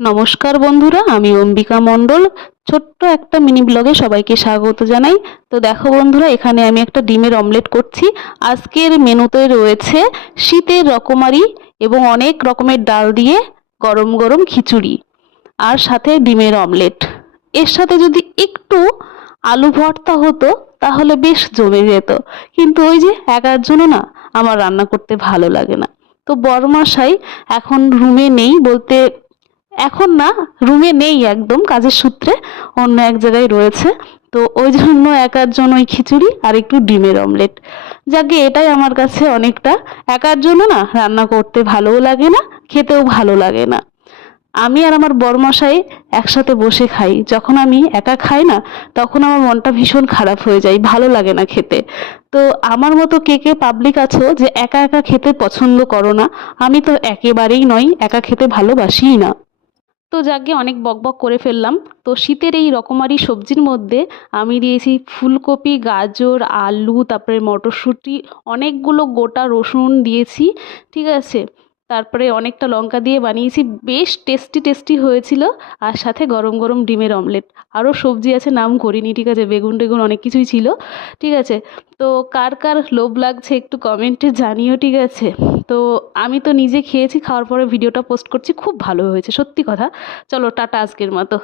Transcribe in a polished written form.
নমস্কার বন্ধুরা, আমি অম্বিকা মণ্ডল। ছোট্ট একটা মিনি ব্লগে সবাইকে স্বাগত জানাই। তো দেখো বন্ধুরা, এখানে আমি একটা ডিমের অমলেট করছি। আজকের মেনুতে রয়েছে শীতের রকমারি এবং অনেক রকমের ডাল দিয়ে গরম গরম খিচুড়ি, আর সাথে ডিমের অমলেট। এর সাথে যদি একটু আলু ভর্তা হতো তাহলে বেশ জমে যেত, কিন্তু ওই যে একার জন্য না, আমার রান্না করতে ভালো লাগে না। তো বড়মশাই এখন রুমে নেই বলতে, এখন না, রুমে নেই, একদম কাজের সূত্রে অন্য এক জায়গায় রয়েছে। তো ওই জন্য একার জন্য ওই খিচুড়ি আর একটু ডিমের অমলেট। যাকে এটাই আমার কাছে অনেকটা। একার জন্য না রান্না করতে ভালোও লাগে না, খেতেও ভালো লাগে না। আমি আর আমার বড়মশাই একসাথে বসে খাই। যখন আমি একা খাই না, তখন আমার মনটা ভীষণ খারাপ হয়ে যায়, ভালো লাগে না খেতে। তো আমার মতো কে কে পাবলিক আছো যে একা একা খেতে পছন্দ করো না? আমি তো একেবারেই নই, একা খেতে ভালোবাসিই না। তো যাকগে, অনেক বকবক করে ফেললাম। তো শীতের এই রকমারি সবজির মধ্যে আমি দিয়েছি ফুলকপি, গাজর, আলু, তারপরে মটরশুঁটি, অনেকগুলো গোটা রসুন দিয়েছি, ঠিক আছে। তারপরে অনেকটা লঙ্কা দিয়ে বানিয়েছি, বেশ টেস্টি টেস্টি হয়েছিল। আর সাথে গরম গরম ডিমের অমলেট। আরও সবজি আছে, নাম করিনি, ঠিক আছে, বেগুন টেগুন অনেক কিছুই ছিল, ঠিক আছে। তো কার কার লোভ লাগছে একটু কমেন্টে জানিও, ঠিক আছে। তো আমি তো নিজে খেয়েছি, খাওয়ার পরে ভিডিওটা পোস্ট করছি, খুব ভালো হয়েছে সত্যি কথা। চলো টাটা আজকের মতো।